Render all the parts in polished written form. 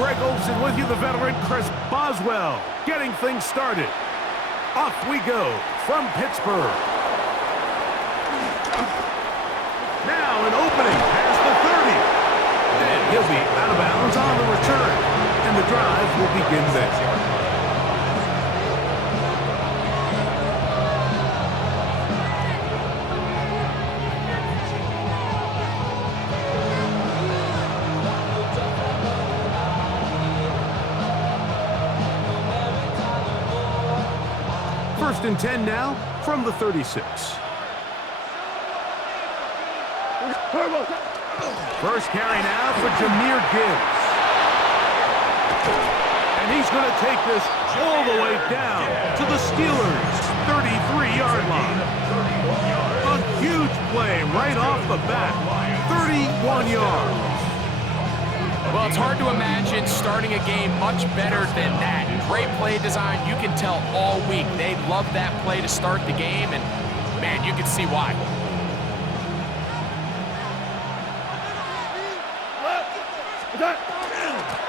Greg Olsen with you, the veteran Chris Boswell, getting things started. Off we go from Pittsburgh. Now an opening past the 30. And he'll be out of bounds on the return. And the drive will begin there. First and 10 now from the 36. First carry now for Jahmyr Gibbs. And he's going to take this all the way down to the Steelers' 33-yard line. A huge play right off the bat. 31 yards. Well, it's hard to imagine starting a game much better than that. Great play design. You can tell all week they love that play to start the game, and, man, you can see why.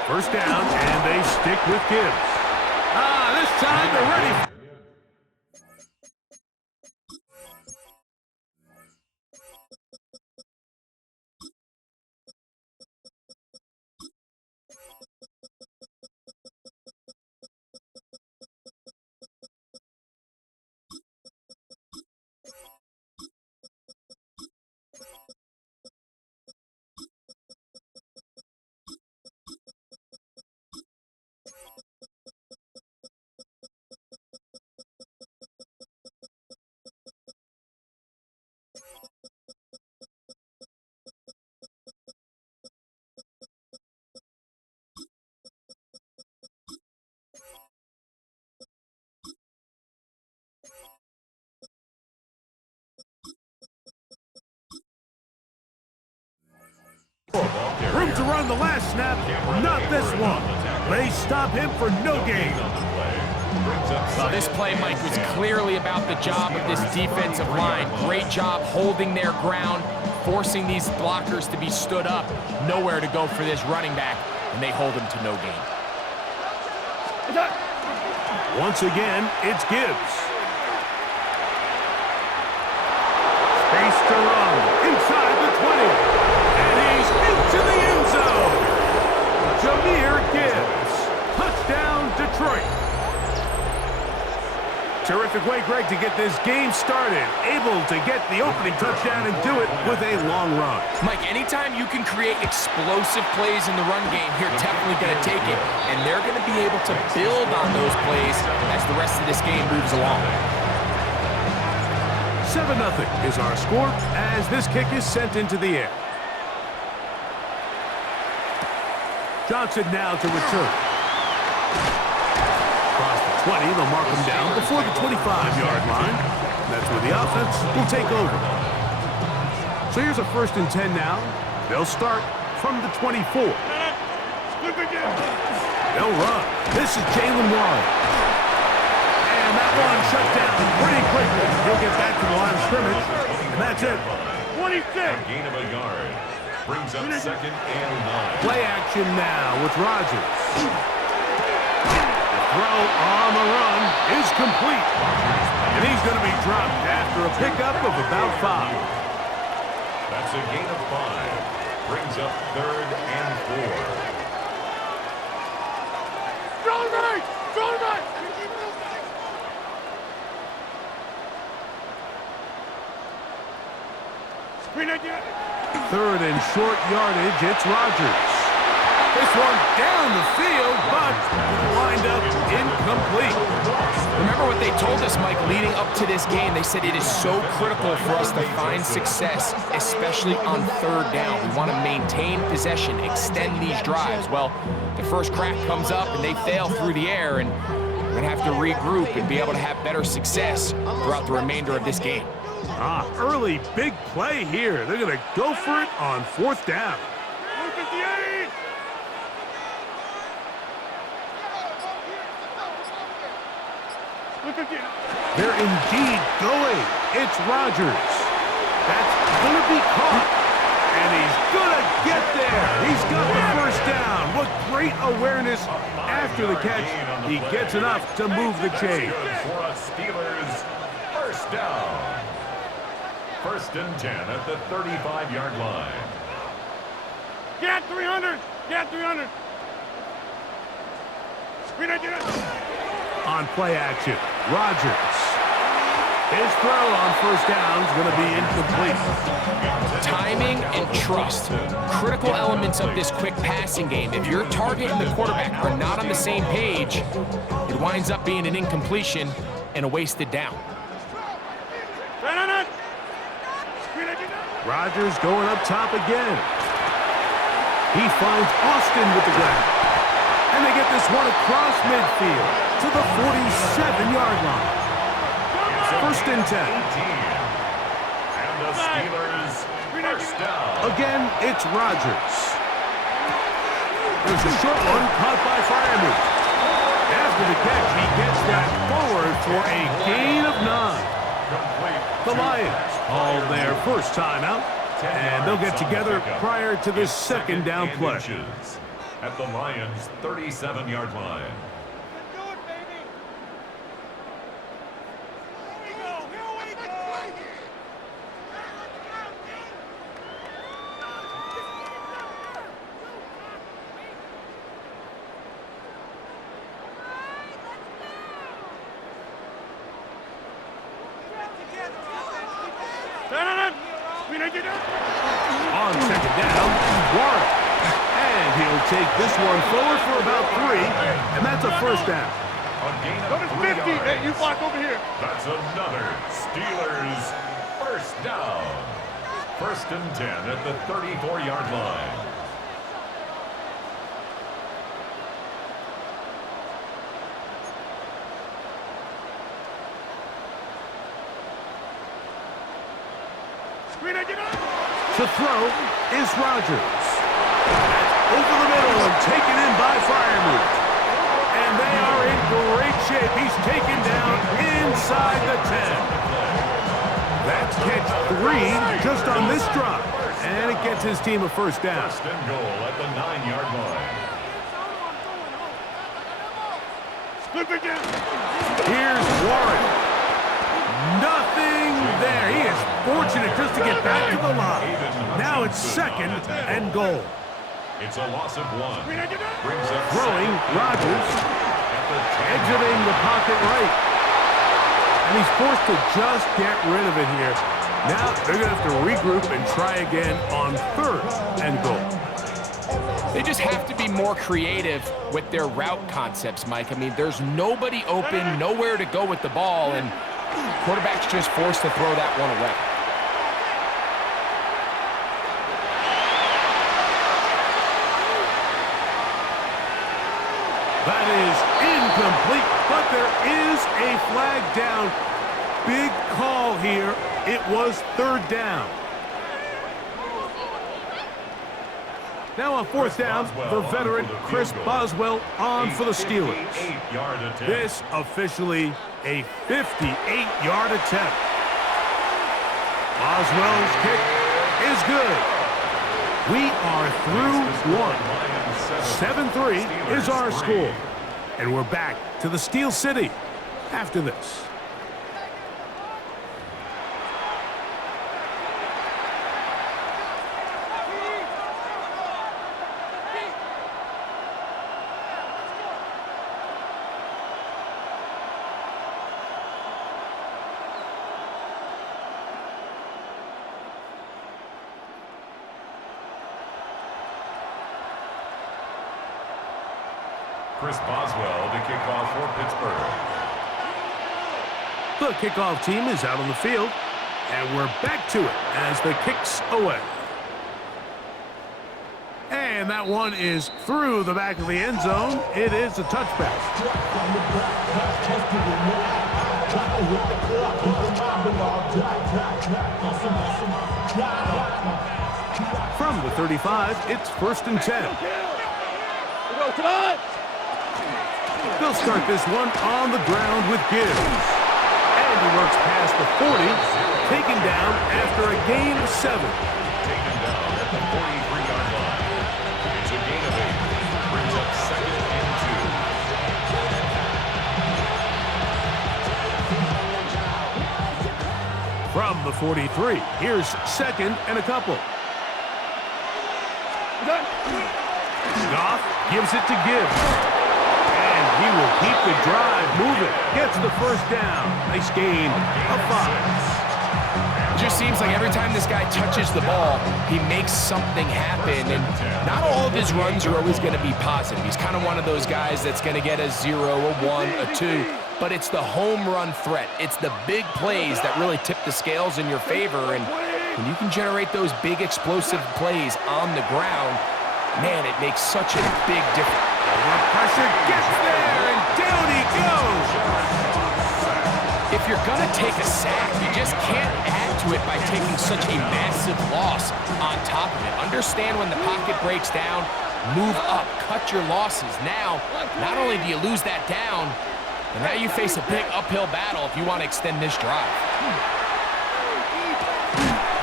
First down, and they stick with Gibbs. This time they're ready. Room to run the last snap, not this one. They stop him for no gain. Well, this play, Mike, was clearly about the job of this defensive line. Great job holding their ground, forcing these blockers to be stood up. Nowhere to go for this running back, and they hold him to no gain. Once again, it's Gibbs. Space to run inside the 20. And he's into the end zone. Jahmyr Gibbs. Touchdown, Detroit. Terrific way, Greg, to get this game started. Able to get the opening touchdown and do it with a long run. Mike, anytime you can create explosive plays in the run game, you're definitely going to take it. And they're going to be able to build on those plays as the rest of this game moves along. 7-0 is our score as this kick is sent into the air. Johnson now to return. Across the 20, they'll mark him down before the 25-yard line. That's where the offense will take over. So here's a first and 10 now. They'll start from the 24. They'll run. This is Jalen Warren. And that one shut down pretty quickly. He'll get back to the line of scrimmage, and that's it. 26. Gain of a yard. Brings up second and 9. Play action now with Rodgers. The throw on the run is complete. And he's going to be dropped after a pickup of about 5. That's a gain of 5. Brings up third and 4. Third and short yardage, it's Rodgers. This one down the field, but lined up incomplete. Remember what they told us, Mike, leading up to this game. They said it is so critical for us to find success, especially on third down. We want to maintain possession, extend these drives. Well, the first crack comes up and they fail through the air, and we're going to have to regroup and be able to have better success throughout the remainder of this game. Early big play here. They're going to go for it on fourth down. They're indeed going. It's Rodgers. That's going to be caught. And he's going to get there. He's got the first down. What great awareness after the catch. He gets enough to move the chain. For a Steelers first down. First and 10 at the 35-yard line. Get 300. Get 300. On play action, Rodgers. His throw on first down is going to be incomplete. Timing and trust, critical elements of this quick passing game. If your target and the quarterback are not on the same page, it winds up being an incompletion and a wasted down. Rodgers going up top again. He finds Austin with the grab. And they get this one across midfield to the 47-yard line. First and 10. And the Steelers first down. Again, it's Rodgers. There's a short one caught by Freiermuth. After the catch, he gets that forward for a gain of 9. The Lions call their first timeout, and they'll get together prior to this second down play. At the Lions' 37-yard line. On second down, Warren. And he'll take this one forward for about 3, and that's a first down. A gain of 3 yards. Hey, you block over here. That's another Steelers first down. First and 10 at the 34-yard line. To throw is Rodgers. That's over the middle and taken in by Freiermuth. And they are in great shape. He's taken down inside the 10. That's catch 3 just on this drive. And it gets his team a first down. First and goal at the 9-yard line. Here's Warren. Nothing there. He is fortunate just to get back to the line. Now it's second and goal. It's a loss of 1. Brings up Throwing, Rodgers. Exiting the pocket right. And he's forced to just get rid of it here. Now they're going to have to regroup and try again on third and goal. They just have to be more creative with their route concepts, Mike. I mean, there's nobody open, nowhere to go with the ball, and quarterback's just forced to throw that one away. That is incomplete, but there is a flag down. Big call here. It was third down. Now on fourth down, the veteran Chris Boswell on for the Steelers. This officially a 58-yard attempt. Boswell's kick is good. We are through one. 7-3 is our score. And we're back to the Steel City after this. Chris Boswell to kick off for Pittsburgh. The kickoff team is out on the field, and we're back to it as the kick's away. And that one is through the back of the end zone. It is a touchback. From the 35, it's first and 10. They'll start this one on the ground with Gibbs. And he works past the 40, taken down after a gain of 7. Taken down at the 43-yard line. It's a gain of 8. the 43. Here's second and a couple. Goff gives it to Gibbs. And he will keep the drive moving. Gets the first down. Nice gain of 5. It just seems like every time this guy touches the ball, he makes something happen. And not all of his runs are always going to be positive. He's kind of one of those guys that's going to get a 0, a 1, a 2. But it's the home run threat. It's the big plays that really tip the scales in your favor. And when you can generate those big explosive plays on the ground, man, it makes such a big difference. The pressure gets there, and down he goes. If you're going to take a sack, you just can't add to it by taking such a massive loss on top of it. Understand when the pocket breaks down, move up, cut your losses. Now, not only do you lose that down, but now you face a big uphill battle if you want to extend this drive.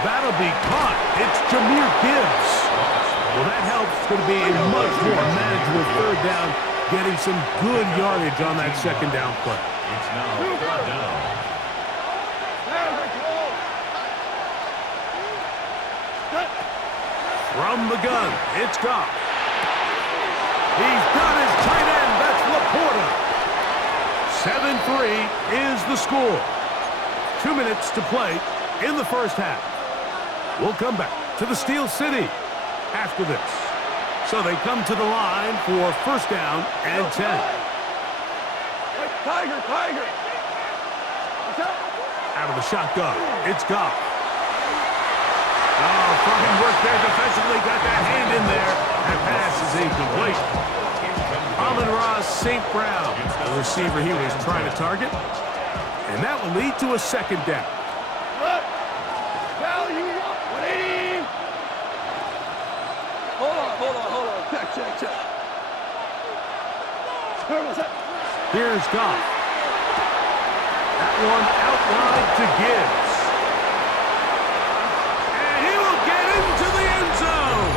That'll be caught. It's Jahmyr Gibbs. Well, that helps. It's going to be a much more manageable third down, getting some good yardage on that second down play. It's now third down. From the gun, it's Goff. He's got his tight end. That's Laporta. 7-3 is the score. 2 minutes to play in the first half. We'll come back to the Steel City after this. So they come to the line for first down and 10. Tiger! Out of the shotgun, it's Goff. Oh, fine work there defensively. Got that hand in there. That pass is incomplete. Amon-Ra St. Brown, the receiver he was trying to target. And that will lead to a second down. Hold on. Check. Where was that? Here's Goff. That one out wide to Gibbs. And he will get into the end zone.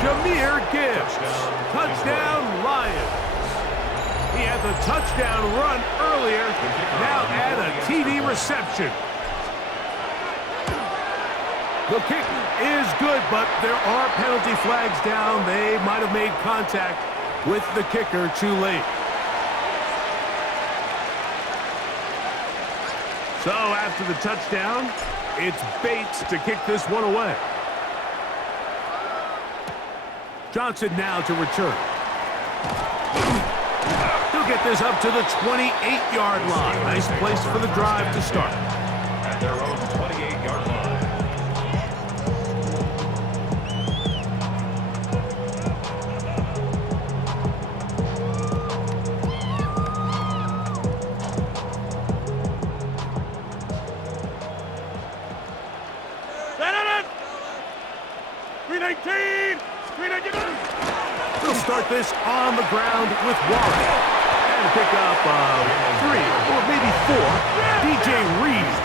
Jahmyr Gibbs. Touchdown, Lions. He had the touchdown run earlier. Now add a TD reception. The kick is good, but there are penalty flags down. They might have made contact with the kicker too late. So after the touchdown, it's Bates to kick this one away. Johnson now to return. He'll get this up to the 28-yard line. Nice place for the drive to start. At their own 28-yard line. They'll start this on the ground with Waller. And pick up 3 or maybe 4. DJ Reed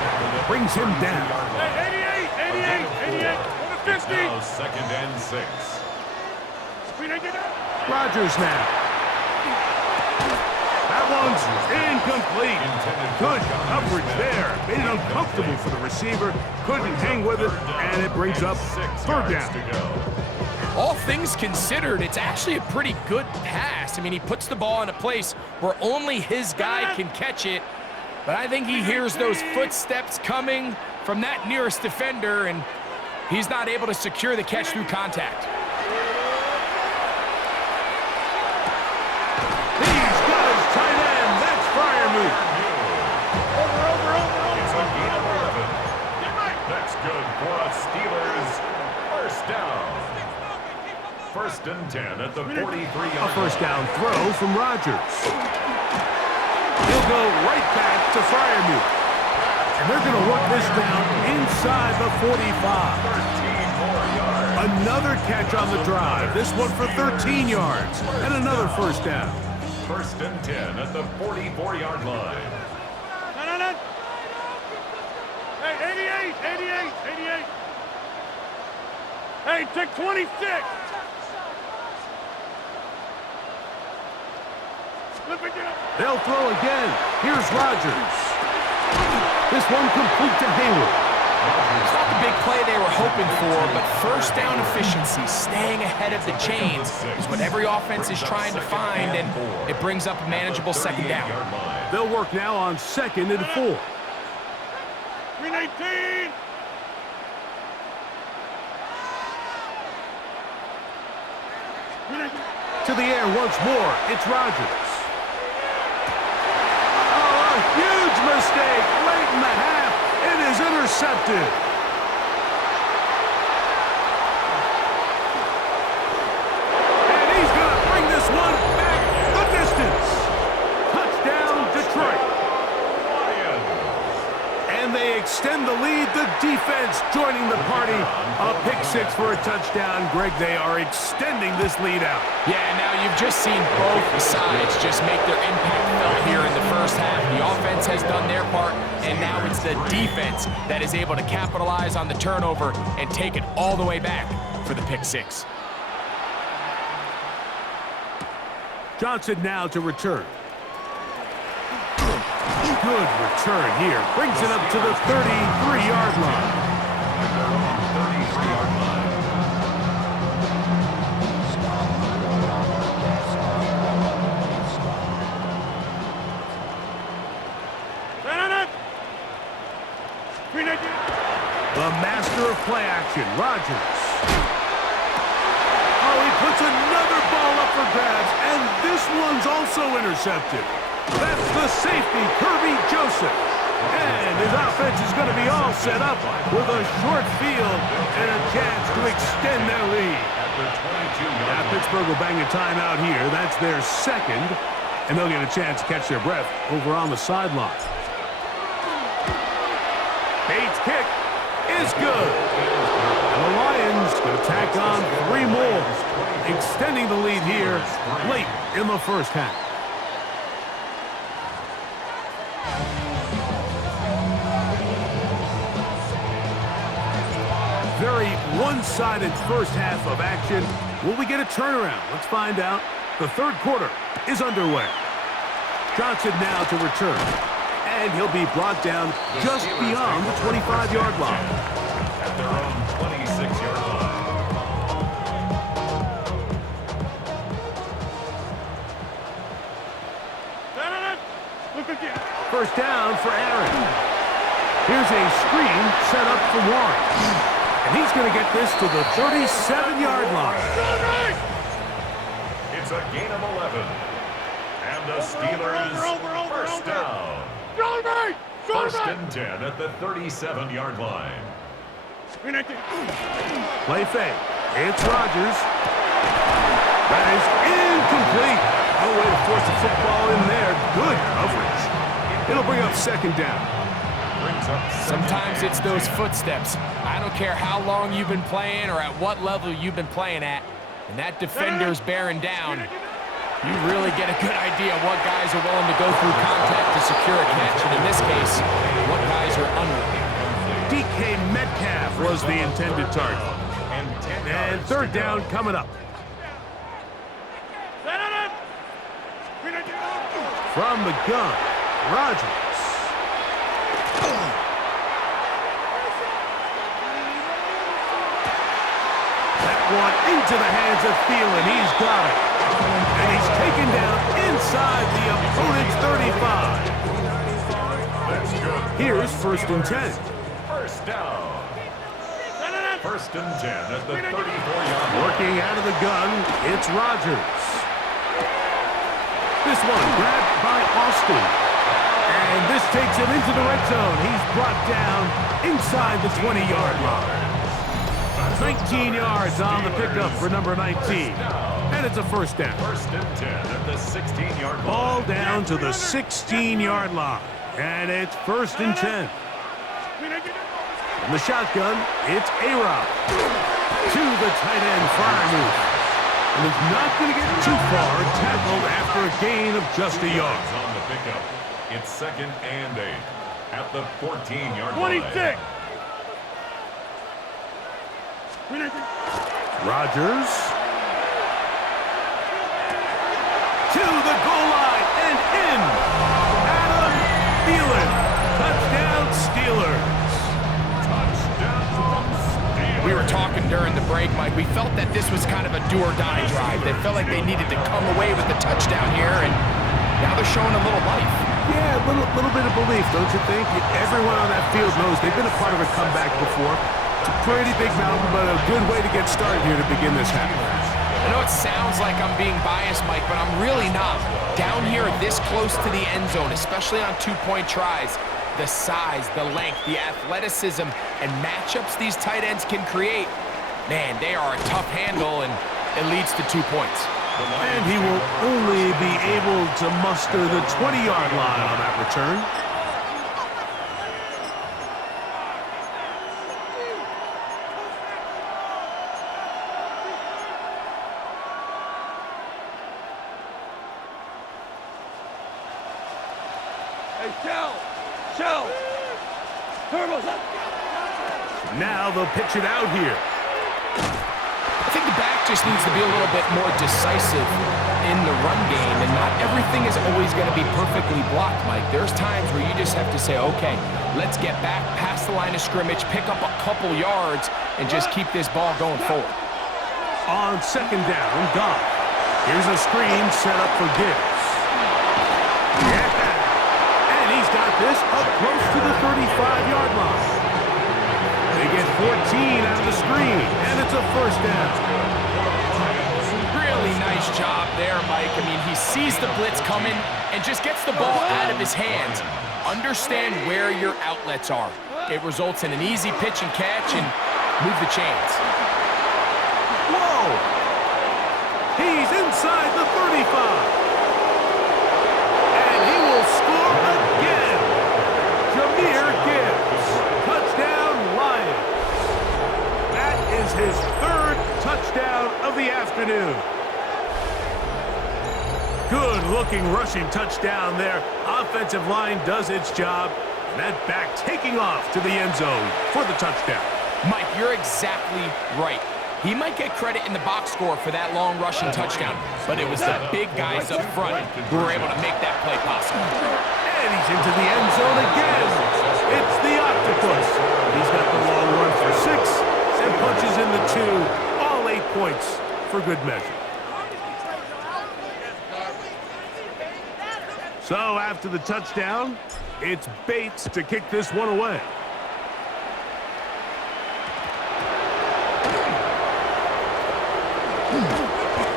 brings him down. 88, 50. Now second and 6. Rodgers now. That one's incomplete. Good coverage there. Made it uncomfortable for the receiver. Couldn't hang with it, and it brings up third down. All things considered, it's actually a pretty good pass. I mean, he puts the ball in a place where only his guy can catch it. But I think he hears those footsteps coming from that nearest defender, and he's not able to secure the catch through contact. He's got his tight end. That's Freiermuth. Over. It's a gain of 11. That's good for a Steelers first down. First and 10 at the 43-yard line. A first down throw from Rodgers. He'll go right back to Freiermuth. And they're going to work this down inside the 45. 13 more yards. Another catch on the drive. This one for 13 yards. And another first down. First and 10 at the 44-yard line. No. Hey, 88. Hey, take 26. They'll throw again. Here's Rodgers. This one complete to Hayward. It's not the big play they were hoping for, but first down efficiency, staying ahead of the chains, is what every offense is trying to find, and it brings up a manageable second down. They'll work now on 2nd and 4. 319. To the air once more. It's Rodgers. Oh, a huge mistake late in the half. It is intercepted. And he's going to bring this one back the distance. Touchdown, Detroit. And they extend the lead. The defense joining the party. A pick 6 for a touchdown. Greg, they are extending this lead out. Yeah, now you've just seen both sides just make their impact felt here in the first half. The offense has done their part, and now it's the defense that is able to capitalize on the turnover and take it all the way back for the pick 6. Johnson now to return. Good return here. Brings it up to the 33-yard line. The master of play action, Rodgers. Oh, he puts another ball up for grabs, and this one's also intercepted. That's the safety, Kirby Joseph. And his offense is going to be all set up with a short field and a chance to extend their lead. Now Pittsburgh will bang a timeout here. That's their 2nd, and they'll get a chance to catch their breath over on the sideline. Bates' kick is good. And the Lions going to tack on 3 more, extending the lead here late in the first half. Very one-sided first half of action. Will we get a turnaround? Let's find out. The third quarter is underway. Johnson now to return. And he'll be brought down just beyond the 25-yard line. At their own 26-yard line. First down for Aaron. Here's a screen set up for Warren. And he's going to get this to the 37-yard line. It's a gain of 11. And the Steelers first down. First and 10 at the 37-yard line. Play fake. It's Rodgers. That is incomplete. No way to force the football in there. Good coverage. It'll bring up 2nd down. Sometimes it's those footsteps. I don't care how long you've been playing or at what level you've been playing at, and that defender's bearing down. You really get a good idea of what guys are willing to go through contact to secure a catch, and in this case, what guys are unwilling. DK Metcalf was the intended target. And 3rd down coming up. From the gun, Rodgers. That one into the hands of Thielen. He's got it. And he's taken down inside the opponent's 35. Here's 1st and 10. First down. First and 10 at the 34-yard line. Working out of the gun, it's Rodgers. This one grabbed by Austin. And this takes him into the red zone. He's brought down inside the 20-yard line. 19 yards on the pickup for number 19. And it's a first down. First and 10 at the 16-yard line. Ball down to the 16-yard line. And it's 1st and 10. From the shotgun, it's A-Rob. To the tight end, Freiermuth. And he's not going to get too far, tackled after a gain of just a yard. On the pickup, it's 2nd and 8 at the 14-yard line. 26. Rodgers. To the goal line and in. Adam Thielen. Touchdown during the break, Mike. We felt that this was kind of a do-or-die drive. They felt like they needed to come away with the touchdown here, and now they're showing a little life. Yeah, a little bit of belief, don't you think? Everyone on that field knows they've been a part of a comeback before. It's a pretty big mountain, but a good way to get started here to begin this half. I know it sounds like I'm being biased, Mike, but I'm really not. Down here this close to the end zone, especially on two-point tries, the size, the length, the athleticism, and matchups these tight ends can create, man, they are a tough handle, and it leads to 2 points. And he will only be able to muster the 20-yard line on that return. Now they'll pitch it out here. I think the back just needs to be a little bit more decisive in the run game, and not everything is always going to be perfectly blocked, Mike. There's times where you just have to say, okay, let's get back past the line of scrimmage, pick up a couple yards, and just keep this ball going forward. On second down, Goff. Here's a screen set up for Gibbs. Yeah! And he's got this up close to the 35-yard line. They get 14 out of the screen, and it's a first down. Really nice job there, Mike. I mean, he sees the blitz coming and just gets the ball out of his hands. Understand where your outlets are. It results in an easy pitch and catch and move the chains. Whoa! He's inside the 35. And he will score again. Jahmyr Gibbs. Touchdown, Lions. That is his third touchdown of the afternoon. Good-looking rushing touchdown there. Offensive line does its job. And that back taking off to the end zone for the touchdown. Mike, you're exactly right. He might get credit in the box score for that long rushing touchdown, but it was the big guys up front who were able to make that play possible. And he's into the end zone again. It's the Octopus. He's got the long run for 6 and punches in the 2. All 8 points for good measure. So after the touchdown, it's Bates to kick this one away.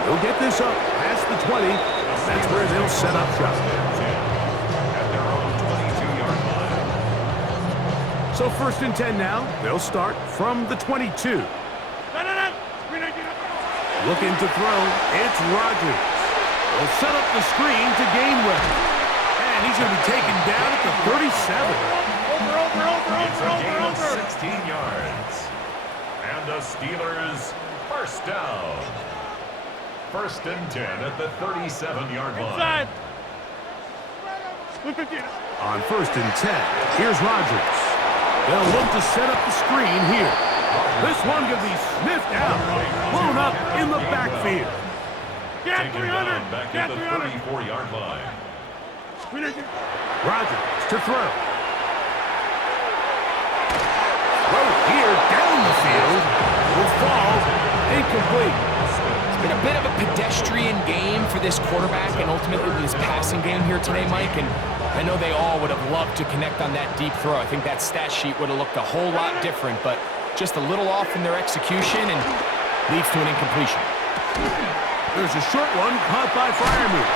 They'll get this up past the 20. That's where they'll set up shop. At their own 22-yard line. So first and 10 now. They'll start from the 22. Looking to throw. It's Rodgers. They'll set up the screen to Gainwell. And he's going to be taken down at the 37. It's a gain of 16 yards. And the Steelers first down. First and 10 at the 37-yard line. On first and 10, here's Rodgers. They'll look to set up the screen here. This one can be sniffed out, blown up in the backfield. Taken down back at the 34-yard line. Rodgers to throw. Throw here down the field. Will fall incomplete. It's been a bit of a pedestrian game for this quarterback and ultimately this passing game here today, Mike, and I know they all would have loved to connect on that deep throw. I think that stat sheet would have looked a whole lot different, but just a little off in their execution and leads to an incompletion. There's a short one caught by Freiermuth.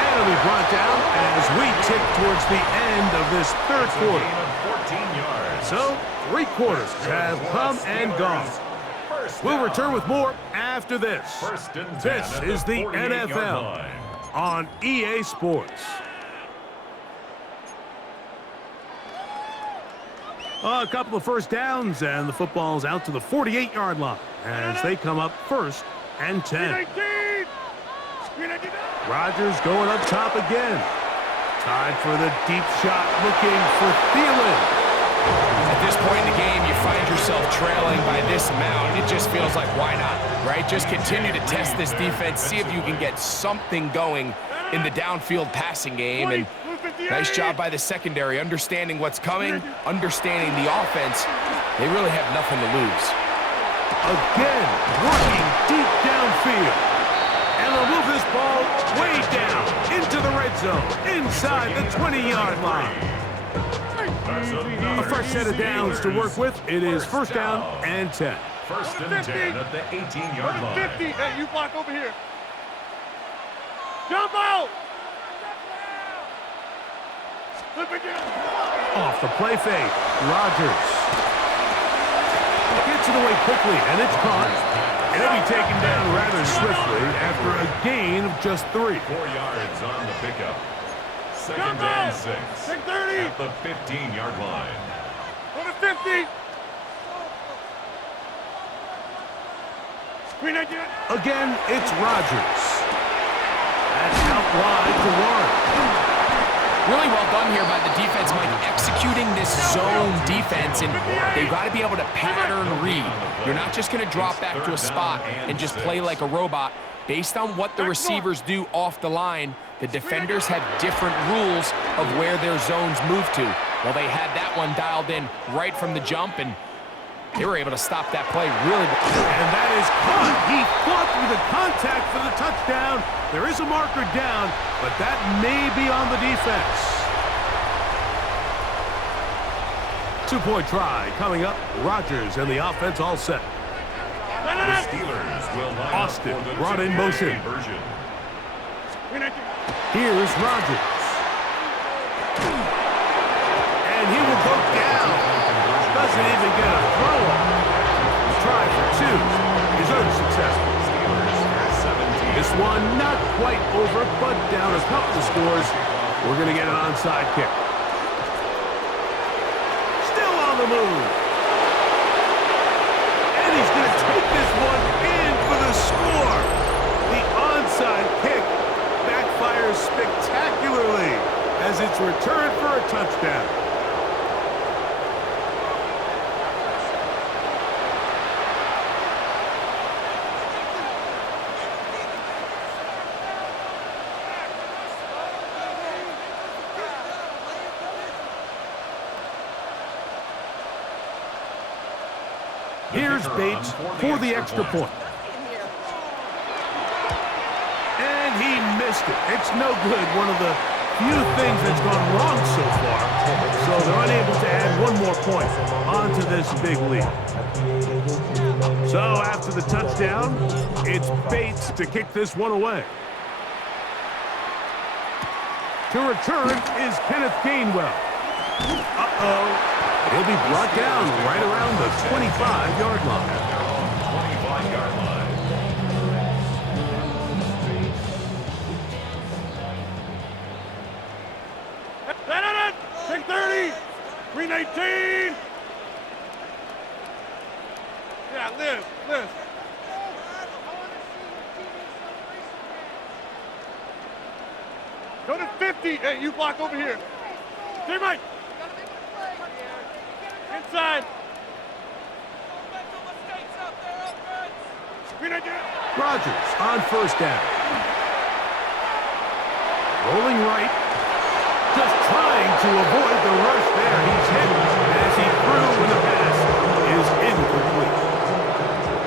And it'll be brought down as we tick towards the end of this third quarter. 14 yards. So, 3 quarters have come and gone. We'll return with more after this. First and 10 This at is the 48-yard NFL line. on EA Sports. A couple of first downs, and the football's out to the 48-yard line as they come up first and 10. Rodgers going up top again. Time for the deep shot, looking for Thielen. At this point in the game, you find yourself trailing by this amount. It just feels like, why not, right? Just continue to test this defense, see if you can get something going in the downfield passing game. And nice job by the secondary, understanding what's coming, understanding the offense. They really have nothing to lose. Again, working deep downfield. And they'll move this ball way down into the red zone, inside the 20-yard line. A fresh set of downs to work with. It is first down and 10. First and 10 at the 18-yard line. 50. Hey, you block over here. Jump out. Flip it down. Off the play fake, Rodgers gets it away quickly, and it's caught. And it'll be taken down rather swiftly after a gain of just 3. 4 yards on the pickup. Second Jump and out. 6 6:30. at the 15-yard line. Go to 50. Green again. Again, it's Rodgers. That's out wide to Warren. Really well done here by the defense, Mike, executing this zone defense, and they've got to be able to pattern read. You're not just going to drop back to a spot and just play like a robot. Based on what the receivers do off the line, the defenders have different rules of where their zones move to. Well, they had that one dialed in right from the jump, and they were able to stop that play really well. And that is caught. He fought through the contact for the touchdown. There is a marker down, but that may be on the defense. 2-point try coming up. Rodgers and the offense all set. The Steelers will line up Austin for the brought in motion. version. Here's Rodgers. And he will go down. Doesn't even get a throw on. Try for 2 is unsuccessful. This one not quite over, but down a couple of scores. We're going to get an onside kick. Still on the move. And he's going to take this one in for the score. The onside kick backfires spectacularly as it's returned for a touchdown. Here's Bates for the extra point. And he missed it. It's no good. One of the few things that's gone wrong so far. So they're unable to add one more point onto this big lead. So after the touchdown, it's Bates to kick this one away. To return is Kenneth Gainwell. Uh-oh. He'll be brought down right around the 25-yard line. 25-yard line. Set on it. 6:30. Green 18. Yeah, Liz. Go to 50. Hey, you block over here. Stay right. Inside. Rodgers on first down. Rolling right. Just trying to avoid the rush there. He's hit as he threw when the pass is incomplete.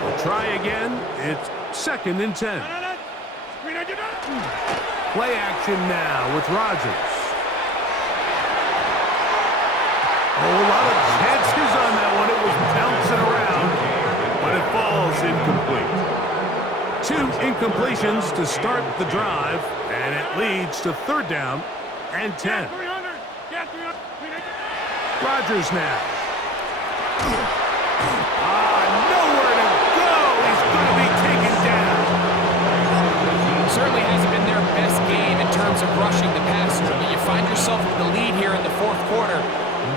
We'll try again. It's second and 10. Play action now with Rodgers. Oh, a lot of chances on that one. It was bouncing around, but it falls incomplete. 2 incompletions to start the drive, and it leads to third down and 10. Rodgers now. Nowhere to go. He's going to be taken down. Certainly hasn't been their best game in terms of rushing the passer, but you find yourself with the lead here in the fourth quarter.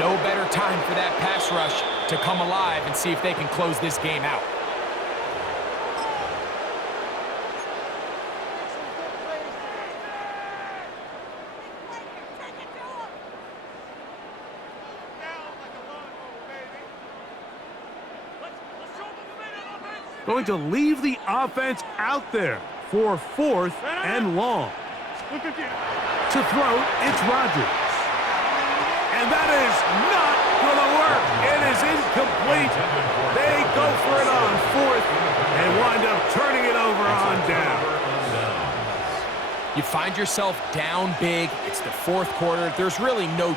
No better time for that pass rush to come alive and see if they can close this game out. Going to leave the offense out there for 4th and long. To throw, it's Rodgers. And that is not going to work. It is incomplete. They go for it on fourth and wind up turning it over on down. You find yourself down big. It's the fourth quarter. There's really no